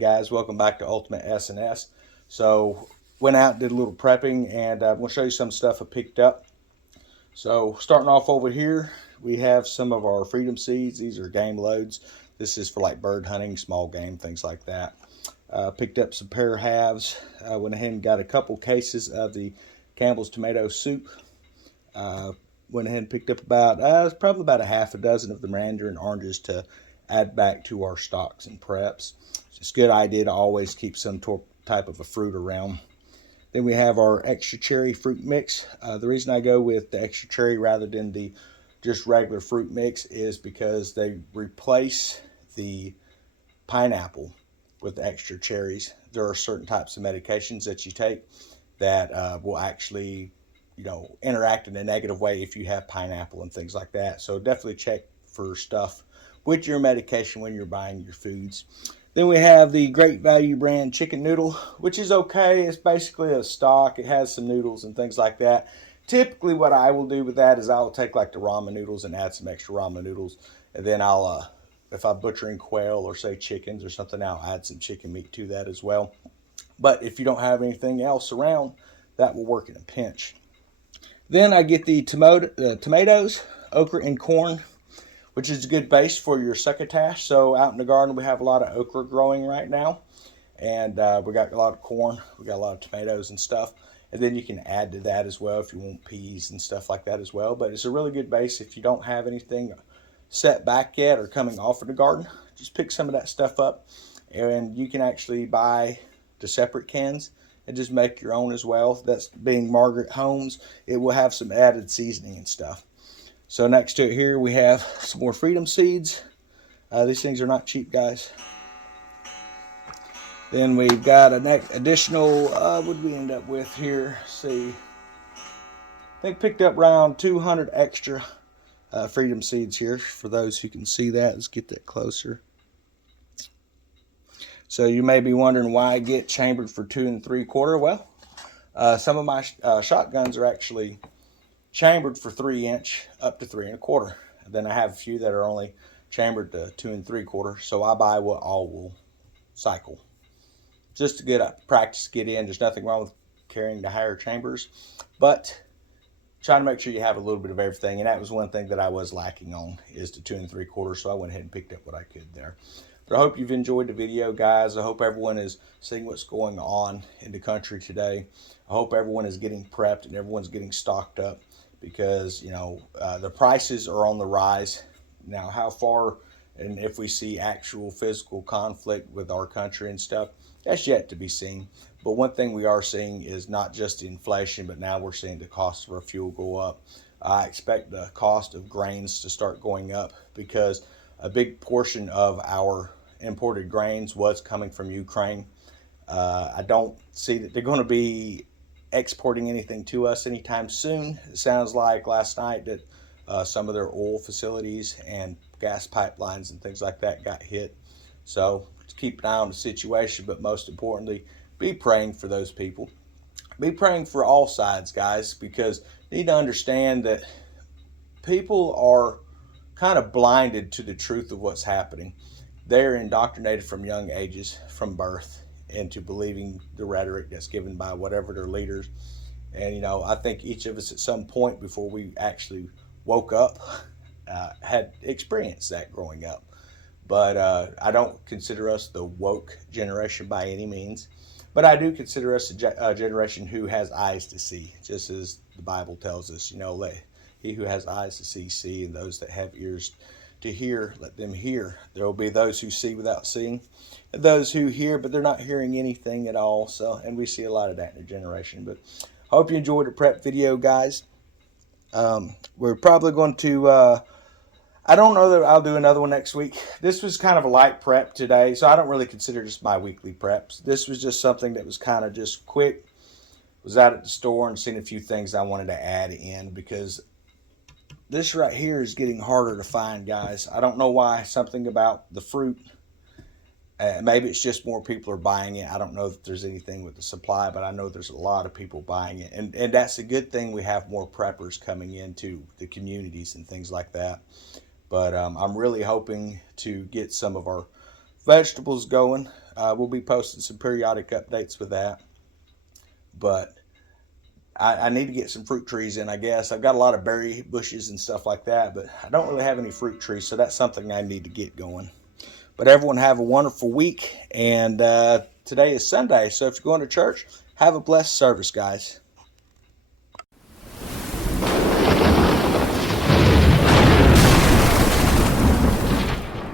guys, welcome back to Ultimate S&S. So went out and did a little prepping, and I'm going to show you some stuff I picked up. So starting off over here, we have some of our freedom seeds. These are game loads. This is for like bird hunting, small game, things like that. Picked up some pear halves. Went ahead and got a couple cases of the Campbell's tomato soup. Went ahead and picked up probably about a half a dozen of the mandarin oranges to add back to our stocks and preps. It's a good idea to always keep some type of a fruit around. Then we have our extra cherry fruit mix. The reason I go with the extra cherry rather than the just regular fruit mix is because they replace the pineapple with the extra cherries. There are certain types of medications that you take that will actually, interact in a negative way if you have pineapple and things like that. So definitely check for stuff with your medication when you're buying your foods. Then we have the Great Value brand chicken noodle, which is okay. It's basically a stock. It has some noodles and things like that. Typically what I will do with that is I'll take like the ramen noodles and add some extra ramen noodles. And then I'll, if I'm butchering quail or say chickens or something, I'll add some chicken meat to that as well. But if you don't have anything else around, that will work in a pinch. Then I get the tomatoes, okra, and corn, which is a good base for your succotash. So out in the garden, we have a lot of okra growing right now. And we got a lot of corn. We got a lot of tomatoes and stuff. And then you can add to that as well if you want peas and stuff like that as well. But it's a really good base if you don't have anything set back yet or coming off of the garden. Just pick some of that stuff up. And you can actually buy the separate cans and just make your own as well. That's being Margaret Holmes. It will have some added seasoning and stuff. So next to it here, we have some more freedom seeds. These things are not cheap, guys. Then we've got an additional, what did we end up with here? Let's see. I think picked up around 200 extra freedom seeds here. For those who can see that, let's get that closer. So you may be wondering why I get chambered for 2 3/4. Well, some of my shotguns are actually chambered for 3-inch up to 3 1/4. And then I have a few that are only chambered to 2 3/4. So I buy what all will cycle, just to get practice, get in. There's nothing wrong with carrying the higher chambers, but try to make sure you have a little bit of everything. And that was one thing that I was lacking on, is the 2 3/4. So I went ahead and picked up what I could there. But I hope you've enjoyed the video, guys. I hope everyone is seeing what's going on in the country today. I hope everyone is getting prepped and everyone's getting stocked up, because the prices are on the rise. Now, how far, and if we see actual physical conflict with our country and stuff, that's yet to be seen. But one thing we are seeing is not just inflation, but now we're seeing the cost of our fuel go up. I expect the cost of grains to start going up, because a big portion of our imported grains was coming from Ukraine. I don't see that they're going to be exporting anything to us anytime soon. It sounds like last night that some of their oil facilities and gas pipelines and things like that got hit. So keep an eye on the situation, but most importantly, be praying for those people. Be praying for all sides, guys, because you need to understand that people are kind of blinded to the truth of what's happening. They're indoctrinated from young ages, from birth, into believing the rhetoric that's given by whatever their leaders. And I think each of us at some point before we actually woke up had experienced that growing up. But I don't consider us the woke generation by any means. But I do consider us a generation who has eyes to see, just as the Bible tells us. Let he who has eyes to see, and those that have ears to hear, let them hear. There will be those who see without seeing, and those who hear, but they're not hearing anything at all. So, and we see a lot of that in the generation. But I hope you enjoyed the prep video, guys. We're probably going to, I don't know that I'll do another one next week. This was kind of a light prep today, so I don't really consider this my weekly preps. This was just something that was kind of just quick. Was out at the store and seen a few things I wanted to add in, because this right here is getting harder to find, guys. I don't know why. Something about the fruit. Maybe it's just more people are buying it. I don't know if there's anything with the supply, but I know there's a lot of people buying it. And that's a good thing. We have more preppers coming into the communities and things like that. But I'm really hoping to get some of our vegetables going. We'll be posting some periodic updates with that. But I need to get some fruit trees in, I guess. I've got a lot of berry bushes and stuff like that, but I don't really have any fruit trees, so that's something I need to get going. But everyone have a wonderful week, and today is Sunday, so if you're going to church, have a blessed service, guys.